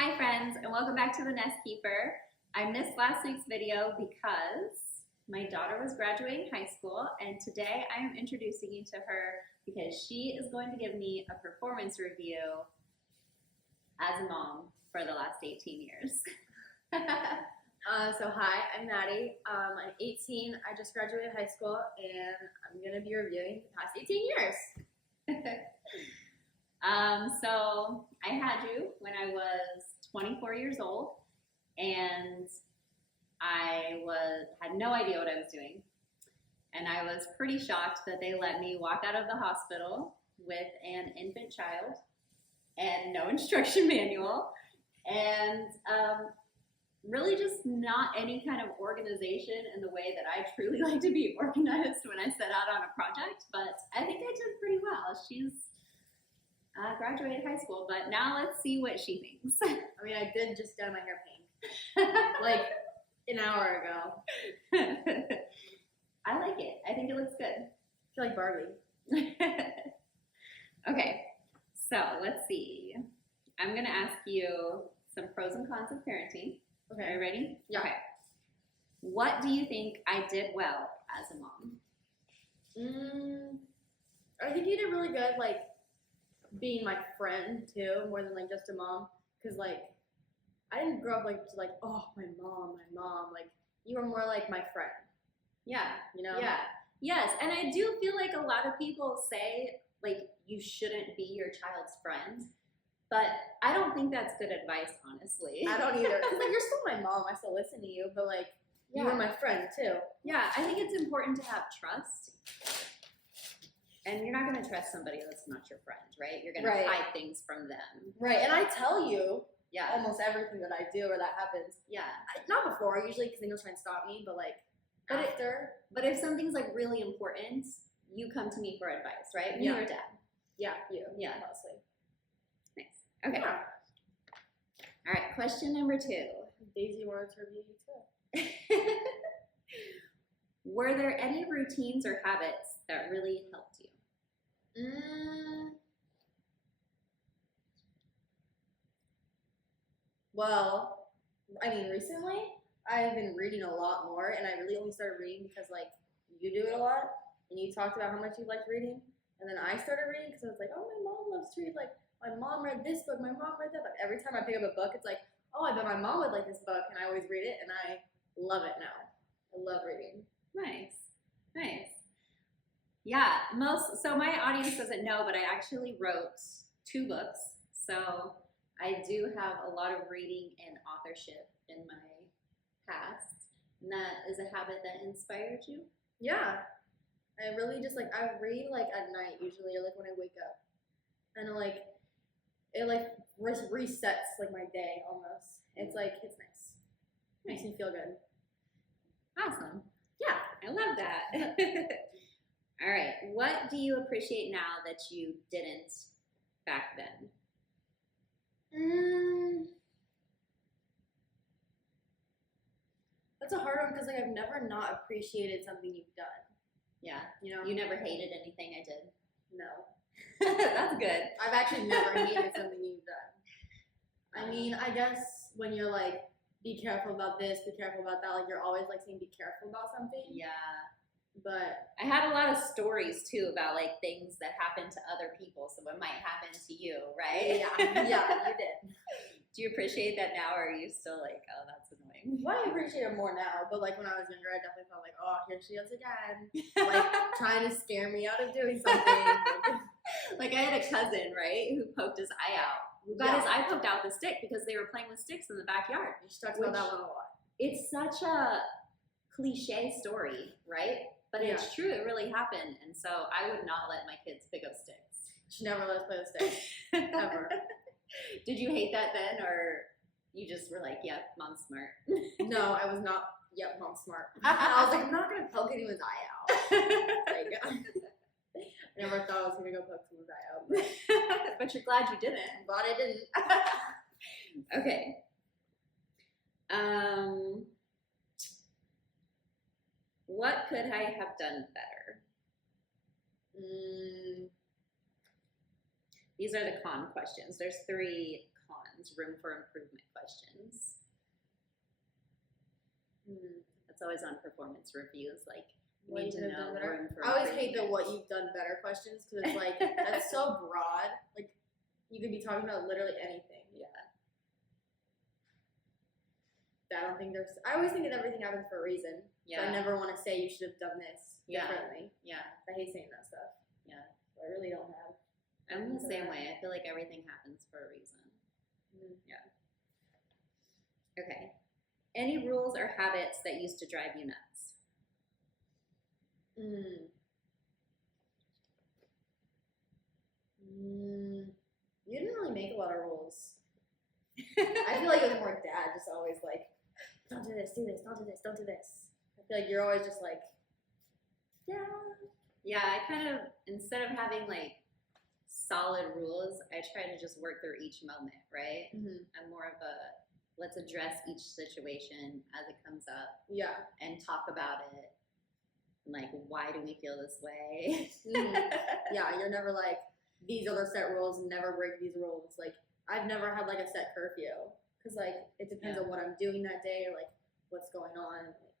Hi friends, and welcome back to The Nest Keeper. I missed last week's video because my daughter was graduating high school, and today I am introducing you to her because she is going to give me a performance review as a mom for the last 18 years. So hi, I'm Maddie. I'm 18. I just graduated high school, and I'm going to be reviewing the past 18 years. So I had you when I was 24 years old, and I had no idea what I was doing. And I was pretty shocked that they let me walk out of the hospital with an infant child and no instruction manual, and really just not any kind of organization in the way that I truly like to be organized when I set out on a project. But I think I did pretty well. She's graduated high school, but now let's see what she thinks. I mean, I did just dye my hair pink, like an hour ago. I like it. I think it looks good. I feel like Barbie. Okay, so let's see. I'm gonna ask you some pros and cons of parenting. Okay. Are you ready? Yeah. Okay. What do you think I did well as a mom? I think you did really good, like, being my friend, too, more than, like, just a mom. Because, like, I didn't grow up, like, oh, my mom. Like, you were more like my friend. Yeah. You know? Yeah. Yes, and I do feel like a lot of people say, like, you shouldn't be your child's friend. But I don't think that's good advice, honestly. I don't either. Because, like, you're still my mom. I still listen to you. But, like, you were my friend, too. Yeah, I think it's important to have trust. And you're not going to trust somebody that's not your friend, right? You're going to hide things from them. Right, and I tell you Yeah. almost everything that I do or that happens. Yeah. Not before, usually, because they don't try and stop me, but, like, after. But if something's, like, really important, you come to me for advice, right? Me Yeah. or Dad? Yeah, you. Yeah. Mostly. Nice. Okay. Yeah. All right, question number 2. Daisy wanted to review you, too. Were there any routines or habits that really helped you? Well, I mean, recently, I've been reading a lot more, and I really only started reading because, like, you do it a lot, and you talked about how much you liked reading, and then I started reading because I was like, oh, my mom loves to read, like, my mom read this book, my mom read that book. Every time I pick up a book, it's like, oh, I bet my mom would like this book, and I always read it, and I love it now. I love reading. Nice. Yeah, so my audience doesn't know, but I actually wrote 2 books. So I do have a lot of reading and authorship in my past. And that is a habit that inspired you? Yeah. I really just, like, I read, like, at night usually, or, like, when I wake up. And, like, it, like, resets, like, my day almost. It's, like, it's nice. Makes me feel good. Awesome. Yeah. I love that. All right. What do you appreciate now that you didn't back then? That's a hard one because, like, I've never not appreciated something you've done. Yeah. You know? You never hated anything I did? No. That's good. I've actually never hated something you've done. I mean, I guess when you're like, be careful about this, be careful about that, like, you're always, like, saying be careful about something. Yeah. But I had a lot of stories, too, about, like, things that happened to other people, so it might happen to you, right? Yeah, you did. Do you appreciate that now, or are you still like, oh, that's annoying? Well, I appreciate it more now, but, like, when I was younger, I definitely felt like, oh, here she is again, like, trying to scare me out of doing something. Like, I had a cousin, right, who poked his eye out. Who got his eye poked out with a stick because they were playing with sticks in the backyard. She talks about that one a lot. It's such a cliche story, right? But it's true, it really happened, and so I would not let my kids pick up sticks. She never let us play with sticks, ever. Did you hate that then, or you just were like, yep, mom's smart? No, I was not, yep, mom's smart. I was like, I'm not going to poke anyone's eye out. Like, I never thought I was going to go poke someone's eye out. But you're glad you didn't. I'm glad I didn't. Okay. What could I have done better? These are the con questions. There's 3 cons, sometimes room for improvement questions. Hmm. That's always on performance reviews. Like, you What need you to could have know done better. room for I always hate the improvement. what you've done better questions because it's like that's so broad. Like you could be talking about literally anything. Yeah. I don't think there's. I always think that everything happens for a reason. So I Yeah. never want to say you should have done this Yeah. differently. Yeah. I hate saying that stuff. Yeah. So I really don't have. I'm the same way. I feel like everything happens for a reason. Yeah. Okay. Any rules or habits that used to drive you nuts? You didn't really make a lot of rules. I feel like it was more dad just always like, don't do this, do this, don't do this, don't do this. I feel like you're always just like, yeah. Yeah, I kind of, instead of having like solid rules, I try to just work through each moment, right? Mm-hmm. I'm more of a, let's address each situation as it comes up Yeah. and talk about it. Like, why do we feel this way? Mm-hmm. Yeah, you're never like, these are the set rules, never break these rules. Like, I've never had like a set curfew because like it depends on what I'm doing that day or like what's going on. Like,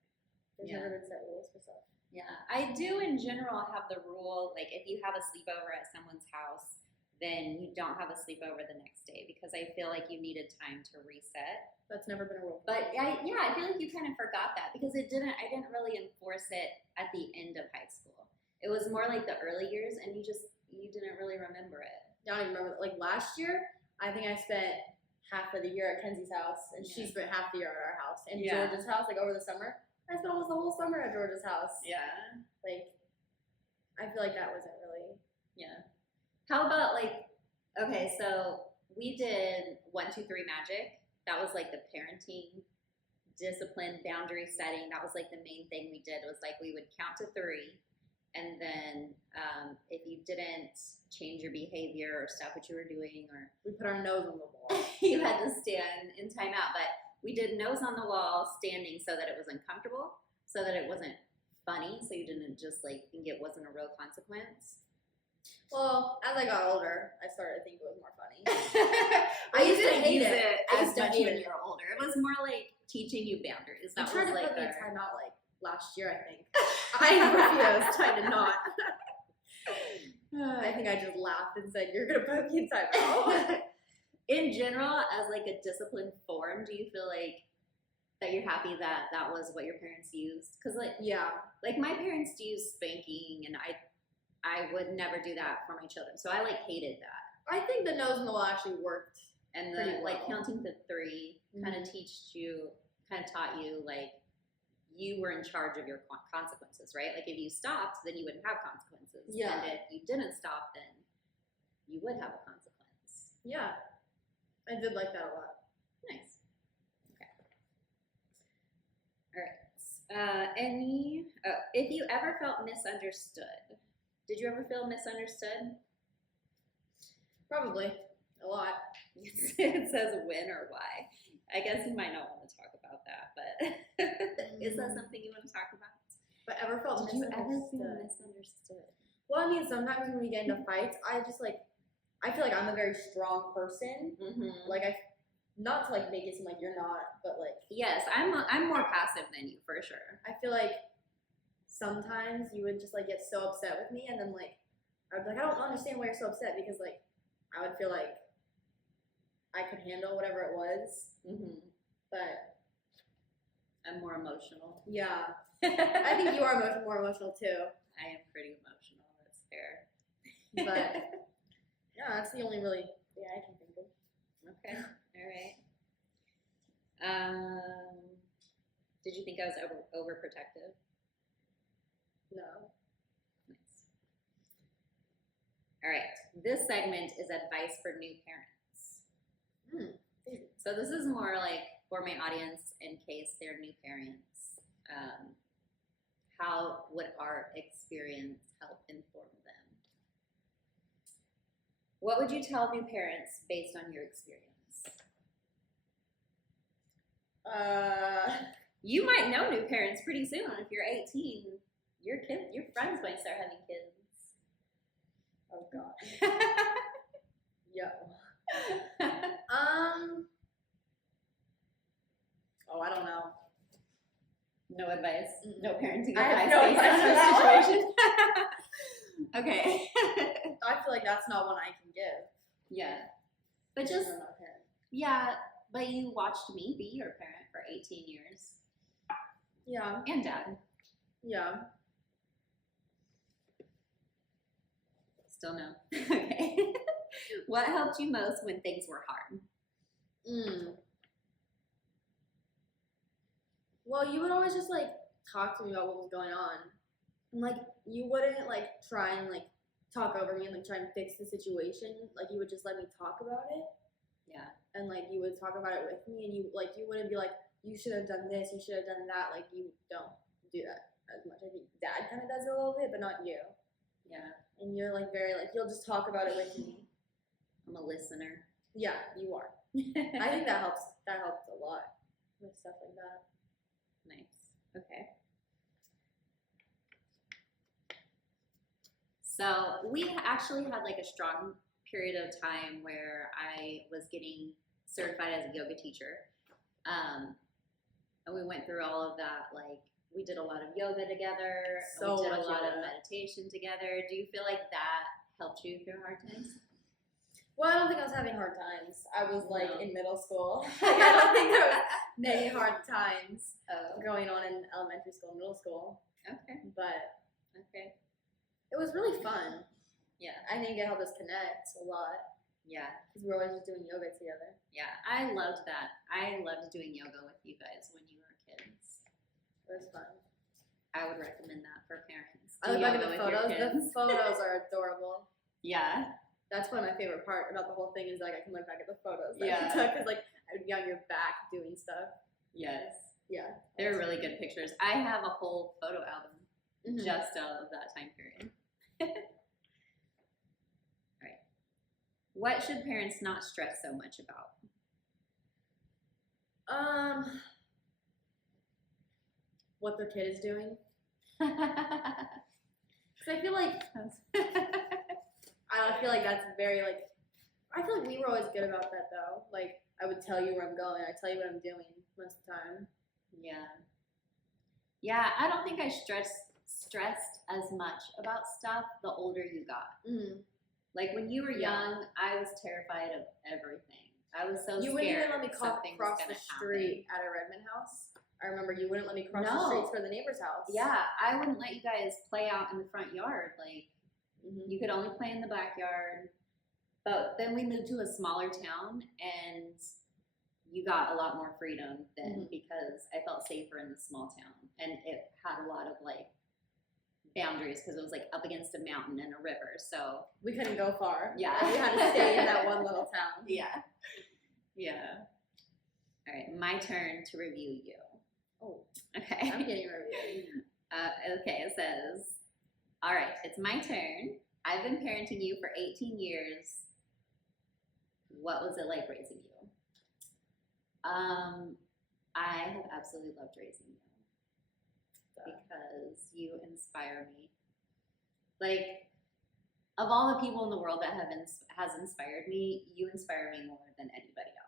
there's never been set rules for stuff. Yeah, I do in general have the rule, like if you have a sleepover at someone's house, then you don't have a sleepover the next day because I feel like you needed time to reset. That's never been a rule. But I feel like you kind of forgot that because I didn't really enforce it at the end of high school. It was more like the early years and you didn't really remember it. I don't even remember. Like last year, I think I spent half of the year at Kenzie's house and she spent half the year at our house. And George's house, like over the summer, I spent almost the whole summer at George's house. Yeah. Like, I feel like that wasn't really. Yeah. How about like, okay, so we did 1, 2, 3 magic. That was like the parenting, discipline, boundary setting. That was like the main thing we did. It was like we would count to 3. And then if you didn't change your behavior or stop what you were doing, or We put our nose on the wall. you had to stand in timeout. But we did nose on the wall, standing so that it was uncomfortable, so that it wasn't funny, so you didn't just like think it wasn't a real consequence. Well, as I got older, I started to think it was more funny. I used to didn't hate use it. it I as used to much hate when it. you were older. It was more like teaching you boundaries. You That tried was to like put me in our- timeout like last year, I think. I refused. I did not. I think I just laughed and said, "You're gonna put me in timeout." In general, as like a disciplined form, do you feel like that you're happy that that was what your parents used? Because like my parents used spanking, and I would never do that for my children, so I like hated that. I think the nose on the wall actually worked. And Pretty the like well. counting to 3 kind of taught you like you were in charge of your consequences, right? Like if you stopped, then you wouldn't have consequences. Yeah. And if you didn't stop, then you would have a consequence. Yeah, I did like that a lot. Nice. Okay. All right. If you ever felt misunderstood, did you ever feel misunderstood? Probably a lot. It says when or why. I guess you might not want to talk about that, but is that something you want to talk about? But ever felt Did you ever feel misunderstood? misunderstood? Well, I mean, sometimes when we get into fights, I feel like I'm a very strong person. Mm-hmm. Like not to like make it seem like you're not, but like Yes, I'm more passive than you for sure. I feel like sometimes you would just like get so upset with me, and then like I would be like, I don't understand why you're so upset, because like I would feel like I could handle whatever it was, but I'm more emotional. yeah, I think you are more emotional too. I am pretty emotional. That's fair. But yeah, that's the only really thing I can think of. Okay. All right. Did you think I was overprotective? No. Nice. All right. This segment is advice for new parents. So this is more like for my audience in case they're new parents. How would our experience help inform them? What would you tell new parents based on your experience? You might know new parents pretty soon. If you're 18, your friends might start having kids. Oh God. Yo. No advice. No parenting I have advice no based advice on for the that situation. Okay. I feel like that's not one I can give. Yeah. But because just I'm not a parent. yeah, but you watched me be your parent for 18 years. Yeah. And dad. Yeah. Still no. Okay. What helped you most when things were hard? Well, you would always just like talk to me about what was going on, and like you wouldn't like try and like talk over me and like try and fix the situation. Like you would just let me talk about it, Yeah. and like you would talk about it with me, and you wouldn't be like, you should have done this, you should have done that. Like you don't do that as much. I think dad kind of does it a little bit, but not you. Yeah. And you're like very like you'll just talk about it with me. I'm a listener. Yeah, you are. I think that helps. That helps a lot with stuff like that. Nice. Okay. So we actually had like a strong period of time where I was getting certified as a yoga teacher. And we went through all of that. Like we did a lot of yoga together. So we did a much lot of yoga. meditation together. Do you feel like that helped you through hard times? Well, I don't think I was having hard times. I was like No. in middle school. I don't think there was many hard times Oh, going on in elementary school and middle school. okay. But Okay. it was really fun. Yeah. I think it helped us connect a lot Yeah. because we were always just doing yoga together. Yeah. I loved that. I loved doing yoga with you guys when you were kids. It was fun. I would recommend that for parents. I Do look back at yoga the with your photos. kids. The photos are adorable. Yeah. That's probably my favorite part about the whole thing is like I can look back at the photos that Yeah. we took because like I would be on your back doing stuff. Yes. Yeah. They're really good pictures. I have a whole photo album Mhm. just of that time period. All right. What should parents not stress so much about? What their kid is doing. Because I feel like I feel like that's very like. I feel like we were always good about that though. Like I would tell you where I'm going. I tell you what I'm doing most of the time. Yeah. Yeah, I don't think I stressed as much about stuff the older you got. Mm. Like when you were Yeah. young, I was terrified of everything. I was so You scared. wouldn't even let me something was cross gonna the street at a Redmond house. I remember you wouldn't let me cross the No. streets for the neighbor's house. Yeah, I wouldn't let you guys play out in the front yard. Like Mhm. you could only play in the backyard. But then we moved to a smaller town, and you got a lot more freedom then Mhm. because I felt safer in the small town, and it had a lot of like boundaries because it was like up against a mountain and a river. So We couldn't go far. Yeah. Like, we had to stay in that one little town. yeah, yeah. All right, my turn to review you. Oh, Okay. I'm getting a review. Okay, it says, all right, it's my turn. I've been parenting you for 18 years. What was it like raising you? I have absolutely loved raising you because you inspire me. Like, of all the people in the world that has inspired me, you inspire me more than anybody else.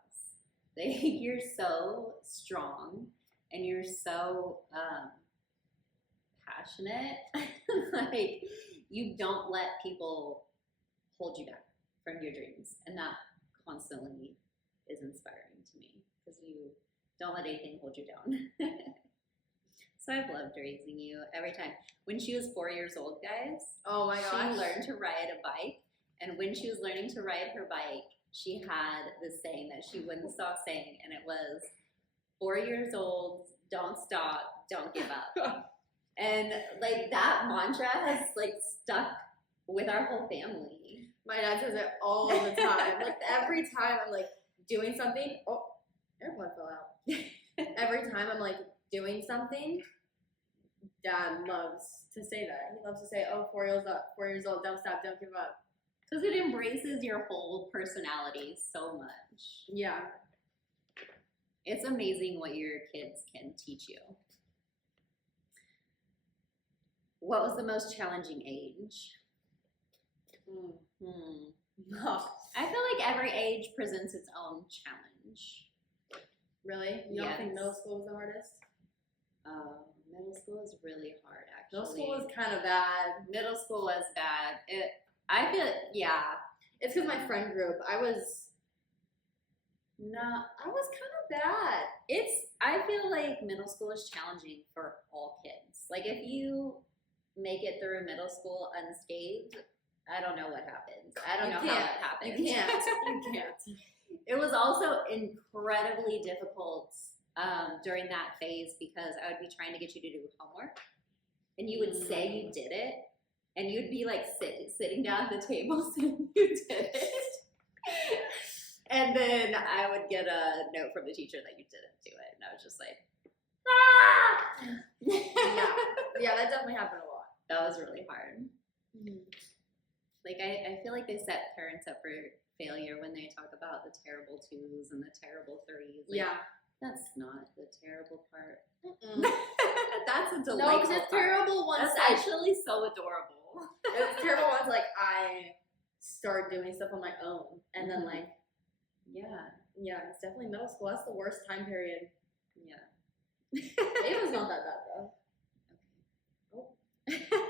Like, you're so strong and you're so passionate. Like, you don't let people hold you back from your dreams, and that constantly is inspiring to me because you don't let anything hold you down. So I've loved raising you every time. When she was 4 years old, guys, Oh my gosh. she learned to ride a bike, and when she was learning to ride her bike, she had this saying that she wouldn't stop saying, and it was, 4 years old, don't stop, don't give up. And like that mantra has like stuck with our whole family. My dad says it all the time. Like every time I'm like doing something. Oh, airplane fell out. Every time I'm like doing something, Dad loves to say that. He loves to say, "Oh, 4 years old, 4 years old, don't stop, don't give up." Because it embraces your whole personality so much. Yeah. It's amazing what your kids can teach you. What was the most challenging age? I feel like every age presents its own challenge. Really? You don't think Yes. middle school was the hardest? Middle school is really hard, actually. Middle school was kind of bad. Middle school was bad. I feel, yeah. It's because my friend group, I was kind of bad. I feel like middle school is challenging for all kids. Like, if you make it through middle school unscathed, I don't know what happened. I don't know how that happened. You can't. You can't. It was also incredibly difficult during that phase because I would be trying to get you to do homework, and you would say you did it, and you'd be like sitting down at the table saying you did it. And then I would get a note from the teacher that you didn't do it. And I was just like, ah! Yeah, that definitely happened a lot. That was really hard. Mm-hmm. Like, I feel like they set parents up for failure when they talk about the terrible 2s and the terrible 3s. Like, yeah. That's not the terrible part. That's a delightful No, because it's terrible That's once actually so adorable. It's terrible once, like, I start doing stuff on my own. And then, like, yeah, it's definitely middle school. That's the worst time period. Yeah. It was not that bad, though. Okay. Oh.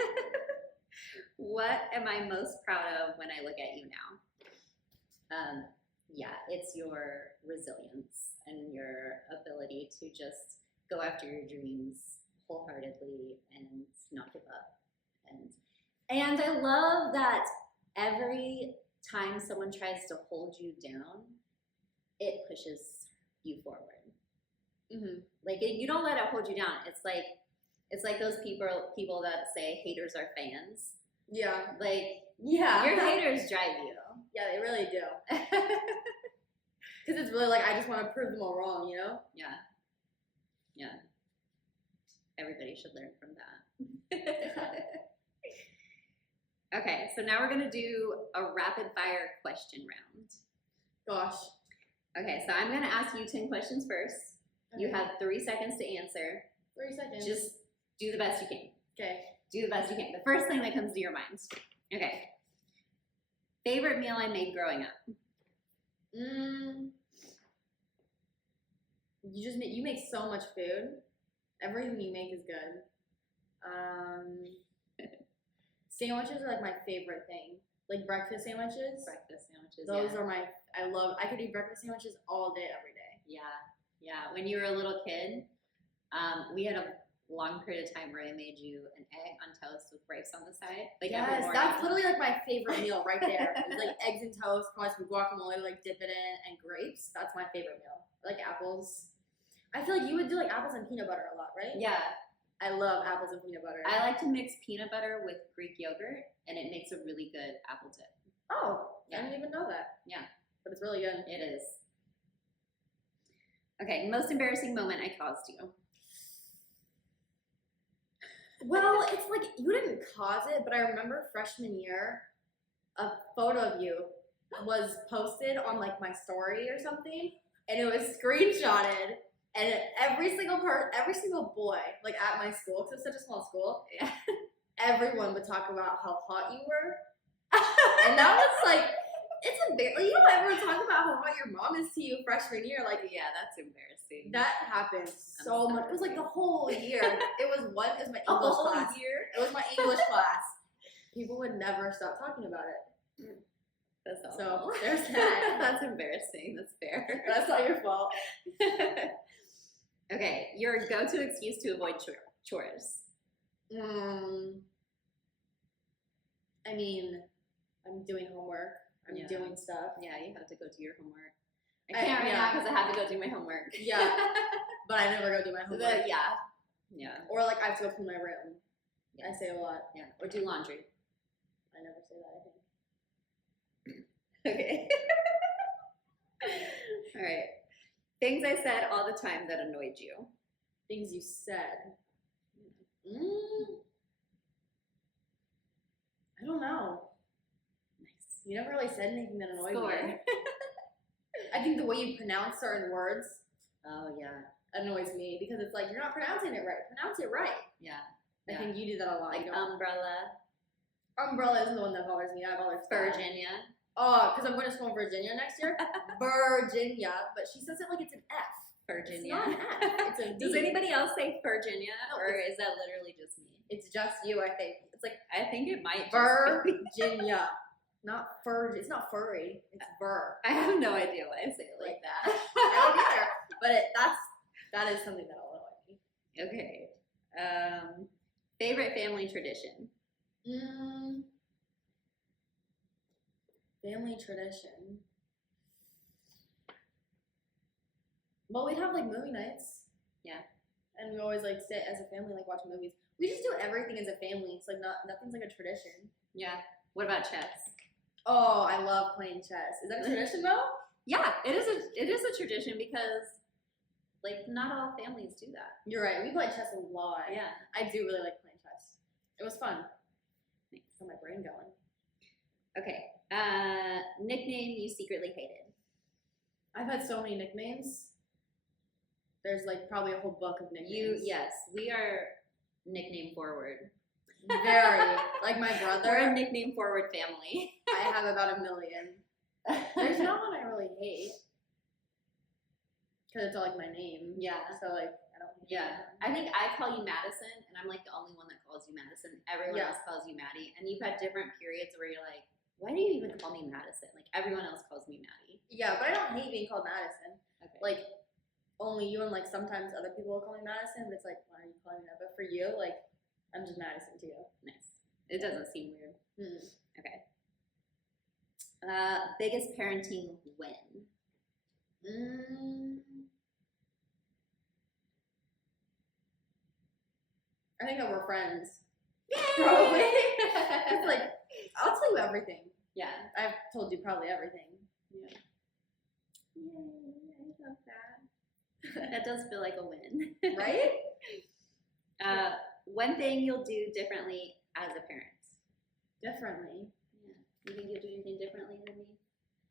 What am I most proud of when I look at you now? Yeah, it's your resilience and your ability to just go after your dreams wholeheartedly and not give up. And I love that every time someone tries to hold you down, it pushes you forward. Mm-hmm. Like, you don't let it hold you down. It's like those people that say haters are fans. Yeah. Like, yeah, your haters drive you. Yeah, they really do. Because it's really like, I just want to prove them all wrong, you know? Yeah. Yeah. Everybody should learn from that. Okay, so now we're going to do a rapid fire question round. Gosh. Okay, so I'm going to ask you 10 questions first. Okay. You have 3 seconds to answer. 3 seconds. Just do the best you can. Okay. Do the best you can. The first thing that comes to your mind. Okay. Favorite meal I made growing up? You make so much food. Everything you make is good. Sandwiches are like my favorite thing. Like breakfast sandwiches. Breakfast sandwiches. Those are I could eat breakfast sandwiches all day, every day. Yeah. When you were a little kid, we had a long period of time where I made you an egg on toast with rice on the side. Like, every yes, morning. that's literally like my favorite meal right there. It's like eggs and toast, probably some guacamole, like dip it in, and grapes. That's my favorite meal. I like apples. I feel like you would do like apples and peanut butter a lot, right? Yeah. I love apples and peanut butter. I like to mix peanut butter with Greek yogurt, and it makes a really good apple dip. Oh, Yeah. I didn't even know that. Yeah. But it's really good. It is. Okay, most embarrassing moment I caused you. Well, it's like you didn't cause it, but I remember freshman year, a photo of you was posted on like my story or something, and it was screenshotted. And every single boy, like at my school, because it was such a small school, everyone would talk about how hot you were. And that was like, it's a big, you don't ever talk about how hot your mom is to you freshman year. Like, Yeah, that's embarrassing. that happened so much. It was like the whole year. It was my English class. It was my English class. People would never stop talking about it. That's So awful. there's that. That's embarrassing. That's fair. That's not your fault. Okay, your go-to excuse to avoid chores. I mean, I'm doing homework. I'm Yeah. doing stuff. Yeah, you have to go do your homework. I can't right now because I have to go do my homework. Yeah, but I never go do my homework. Yeah. Or like I have to go clean my room. I say a lot. Yeah, or do laundry. I never say that, I think. Okay. All right. Things I said all the time that annoyed you. Things you said. I don't know. Nice. You never really said anything that annoyed Score. me. I think the way you pronounce certain words Oh, yeah. annoys me because it's like, you're not pronouncing it right. Pronounce it right. Yeah. I think you do that a lot. Like You don't- umbrella, umbrella isn't the one that bothers me. That bothers Dad. Virginia. Oh, because I'm going to school in Virginia next year. Virginia, but she says it like it's an F. Virginia. It's not an F. It's a V. Does anybody else say Virginia, No, or is that literally just me? It's just you, I think. It's like I think it might just be. Virginia. Not fur. It's not furry. It's Ver. I have no idea why I say it like that. I don't either. But that is something that'll annoy me. Okay. Favorite family tradition? Family tradition. Well, we'd have like movie nights. Yeah. And we always like sit as a family, like watch movies. We just do everything as a family. It's like nothing's like a tradition. Yeah. What about chess? Oh, I love playing chess. Is that a tradition though? Yeah, it is a tradition because like not all families do that. You're right. We play chess a lot. Yeah. I do really like playing chess. It was fun. Got my brain going. Okay. Nickname you secretly hated. I've had so many nicknames. There's like probably a whole book of nicknames. Yes, we are nickname forward. Very. Like my brother. We're a nickname forward family. I have about 1 million. There's no one I really hate. Because it's all like my name. Yeah. So like, I don't hate Yeah. anyone. I think I call you Madison, and I'm like the only one that calls you Madison. Everyone Yeah. else calls you Maddie. And you've had different periods where you're like, why do you even call me Madison? Like everyone else calls me Maddie. Yeah, but I don't hate being called Madison. Okay. Like, only you and like sometimes other people will call me Madison, but it's like, why are you calling me that? But for you, like, I'm just Madison to you. Nice. It doesn't seem weird. Hmm. Okay. Biggest parenting win. I think that we're friends. Yay! Probably. It's like, I'll tell you everything. Yeah. I've told you probably everything. Yeah. Yay! I love that. That does feel like a win, Right? One thing you'll do differently as a parent. Differently. Yeah. You think you'll do anything differently than me?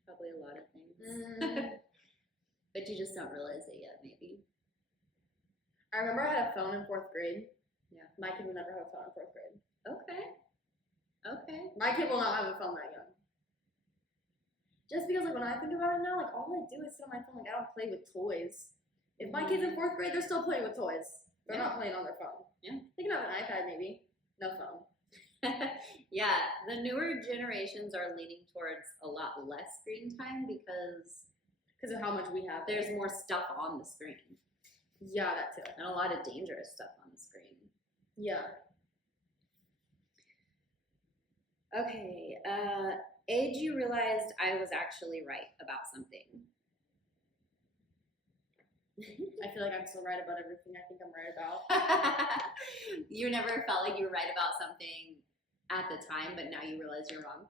Probably a lot of things. But you just don't realize it yet, maybe. I remember I had a phone in 4th grade. Yeah. My kid would never have a phone in 4th grade. Okay. Okay. My kid will not have a phone that young. Just because, like, when I think about it now, like, all I do is sit on my phone. Like, I don't play with toys. If my kid's in 4th grade, they're still playing with toys. They're Yeah. not playing on their phone. Yeah. They can have an iPad, maybe. No phone. Yeah, the newer generations are leaning towards a lot less screen time because Because of how much we have. there's more stuff on the screen Yeah, that too. and a lot of dangerous stuff on the screen. Yeah. Okay, age you realized I was actually right about something. I feel like I'm still right about everything I think I'm right about. You never felt like you were right about something at the time, but now you realize you're wrong?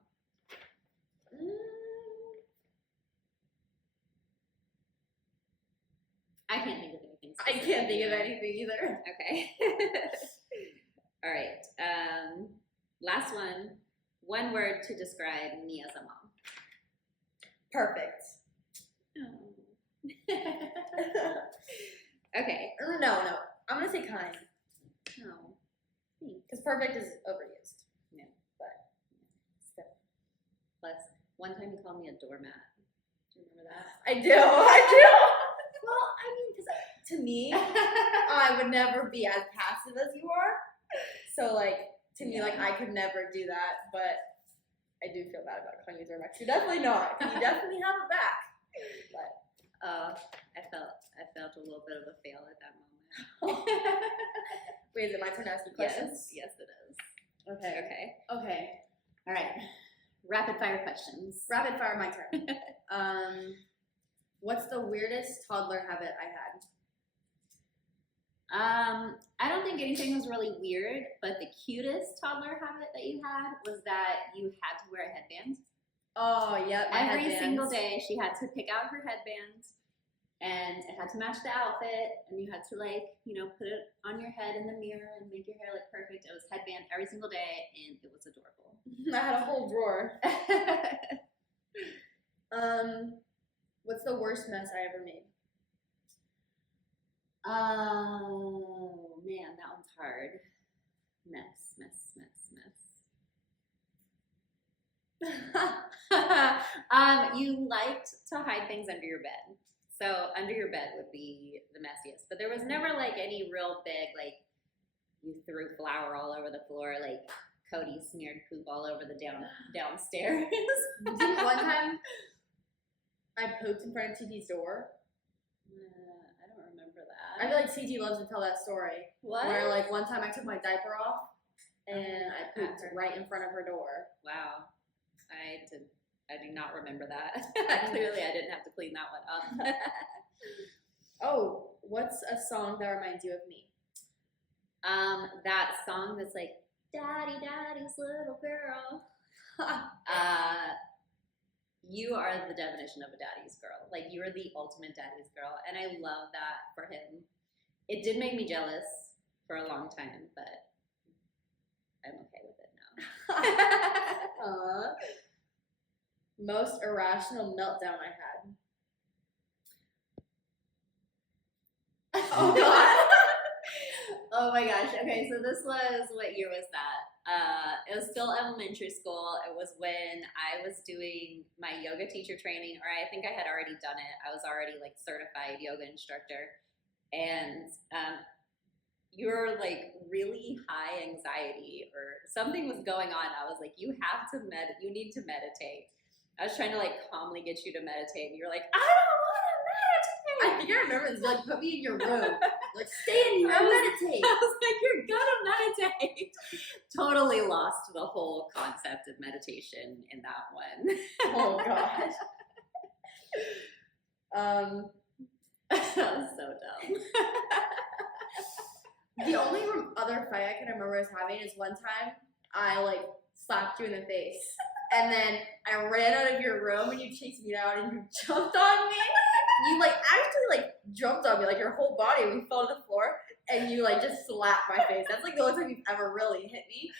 I can't think of anything. I can't think of anything either. Okay. All right. Last one. One word to describe me as a mom. Perfect. Okay. No. I'm going to say kind. Oh. Because perfect is overused. Yeah. But still. Plus, one time you called me a doormat. Do you remember that? I do. Well, I mean, because to me, I would never be as passive as you are. So, like, to me, like, I could never do that. But I do feel bad about calling you a doormat. You're definitely not. You definitely have a back. But I felt a little bit of a fail at that moment. wait, is it my turn to ask you questions? Yes, it is. Okay. Okay. All right. Rapid fire questions. Rapid fire, my turn. What's the weirdest toddler habit I had? I don't think anything was really weird, but the cutest toddler habit that you had was that you had to wear a headband. Oh, yep. Every single day, she had to pick out her headband, and it had to match the outfit, and you had to, like, you know, put it on your head in the mirror and make your hair look perfect. It was headband every single day, and it was adorable. I had a whole drawer. What's the worst mess I ever made? Oh, man, that one's hard. Mess. You liked to hide things under your bed. So under your bed would be the messiest. But there was never like any real big, like you threw flour all over the floor, like Cody smeared poop all over the downstairs. Didn't one time I pooped in front of TT's door? I don't remember that. I feel like TT loves to tell that story. What? Where like one time I took my diaper off and I pooped right in front of her door. Wow. I do not remember that. Clearly I didn't have to clean that one up. Oh, what's a song that reminds you of me? That song that's like, Daddy, Daddy's little girl. You are the definition of a daddy's girl. Like, you are the ultimate daddy's girl. And I love that for him. It did make me jealous for a long time, but I'm okay with it now. Most irrational meltdown I had. Oh, God. Oh, my gosh. Okay, so this was, what year was that? It was still elementary school. It was when I was doing my yoga teacher training, or I think I had already done it. I was already like certified yoga instructor. And you were like really high anxiety or something was going on. I was like, you need to meditate. I was trying to like calmly get you to meditate. And you were like, I don't want to meditate. I think I remember this. Like, put me in your room. Like, stay in here and meditate. I was like, you're gonna meditate. Totally lost the whole concept of meditation in that one. Oh, gosh. That was so dumb. The only other fight I can remember us having is one time I like slapped you in the face, and then I ran out of your room and you chased me down and you jumped on me. You like actually like jumped on me, like your whole body. We fell to the floor and you like just slapped my face. That's like the only time you've ever really hit me.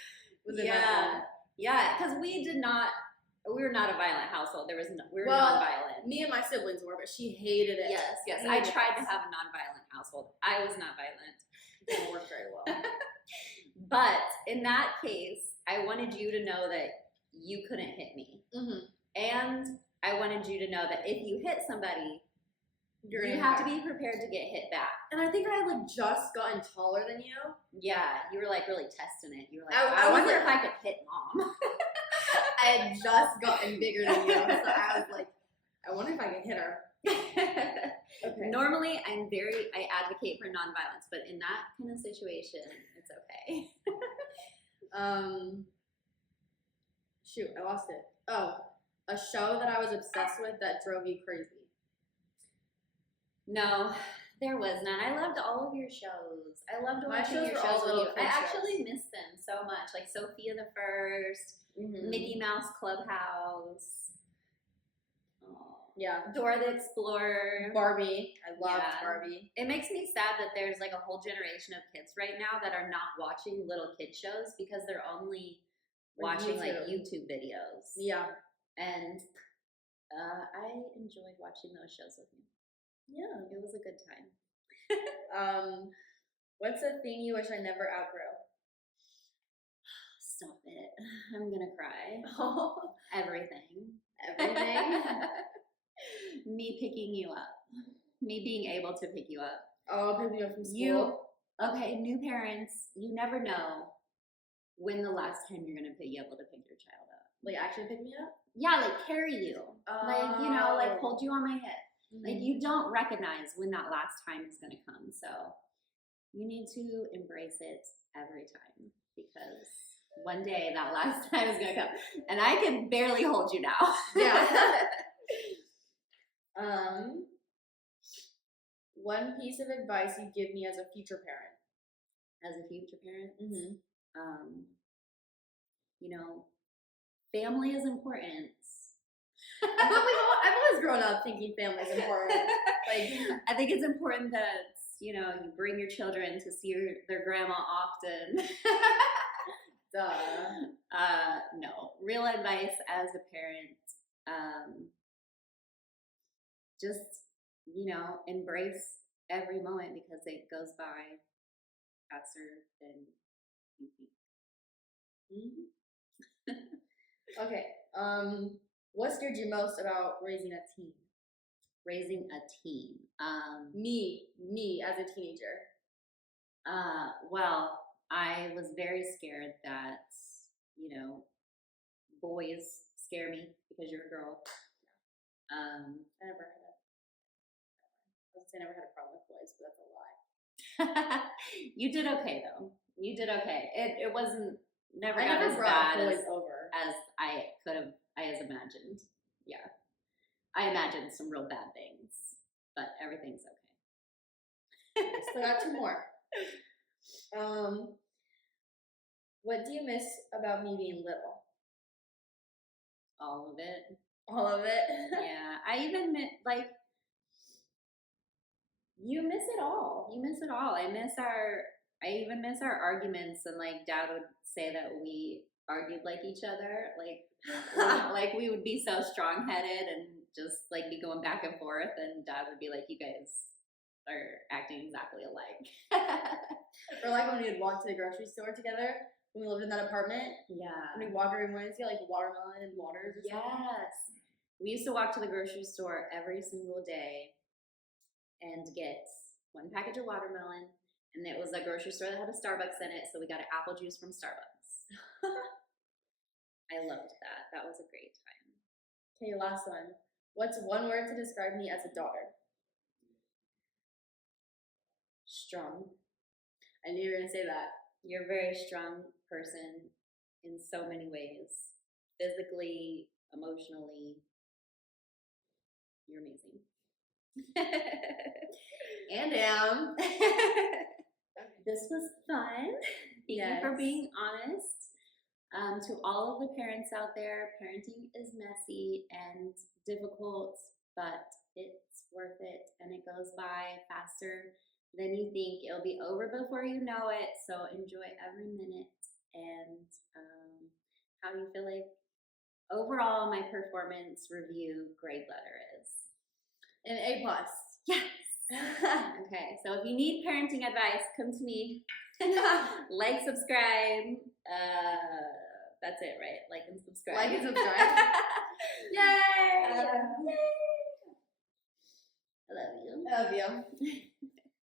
Yeah, because we were not a violent household. We were non-violent. Me and my siblings were, but she hated it. Yes. I tried to have a non-violent household. I was not violent. It didn't work very well. But in that case, I wanted you to know that you couldn't hit me. Mm-hmm. And I wanted you to know that if you hit somebody, you have to be prepared to get hit back. And I think I had like just gotten taller than you. Yeah, you were like really testing it. You were like, I wonder if I could hit Mom. I had just gotten bigger than you, so I was like, I wonder if I can hit her. Okay. Normally, I advocate for nonviolence, but in that kind of situation, it's okay. Shoot, I lost it. Oh, a show that I was obsessed with that drove you crazy. No, there was none. I loved all of your shows. I loved watching your shows. I actually miss them so much, like Sophia the First, Mickey Mouse Clubhouse. Yeah. Dora the Explorer. Barbie. I loved Barbie. It makes me sad that there's like a whole generation of kids right now that are not watching little kid shows because they're only watching like YouTube videos. Yeah. And I enjoyed watching those shows with you. Yeah. It was a good time. What's a thing you wish I never outgrew? Stop it. I'm gonna cry. Everything. Me picking you up. Me being able to pick you up. Oh, pick me up from school. Okay, new parents, you never know when the last time you're going to be able to pick your child up. Like, actually pick me up? Yeah, like carry you. Like, you know, like hold you on my hip. Mm-hmm. Like, you don't recognize when that last time is going to come. So, you need to embrace it every time because one day that last time is going to come. And I can barely hold you now. Yeah. One piece of advice you give me as a future parent. As a future parent? Mm-hmm. You know, family is important. I've always grown up thinking family is important. Like, I think it's important that, you know, you bring your children to see their grandma often. Duh. No. Real advice as a parent, just, you know, embrace every moment because it goes by faster than you think. Mm-hmm. Okay. What scared you most about raising a teen? Raising a teen. Me as a teenager. Well, I was very scared that, you know, boys scare me because you're a girl. I never had a. I was gonna say I never had a problem with boys, but that's a lie. You did okay though. You did okay. It wasn't never I got never as brought bad boys over. as I could have. I as imagined. Yeah, I imagined some real bad things, but everything's okay. Still got two more. What do you miss about me being little? All of it. All of it. Yeah, I even like. You miss it all. You miss it all. I even miss our arguments, and like Dad would say that we argued like each other, like we would be so strong headed and just like be going back and forth, and Dad would be like, "You guys are acting exactly alike." Or like when we would walk to the grocery store together when we lived in that apartment. Yeah. And we'd walk every morning to get like watermelon and waters or something. Yes. We used to walk to the grocery store every single day and get one package of watermelon, and it was a grocery store that had a Starbucks in it, so we got an apple juice from Starbucks. I loved that. That was a great time. Okay, last one. What's one word to describe me as a daughter? Strong. I knew you were gonna say that. You're a very strong person in so many ways. Physically, emotionally. You're amazing. And am. This was fun. Thank you for being honest. To all of the parents out there, parenting is messy and difficult, but it's worth it, and it goes by faster than you think. It'll be over before you know it, so enjoy every minute. And how do you feel like overall my performance review grade letter is? An A+. Yes. Okay, so if you need parenting advice, come to me. Like, subscribe. That's it, right? Like and subscribe. Like and subscribe. Yay! Yay! I love you. I love you.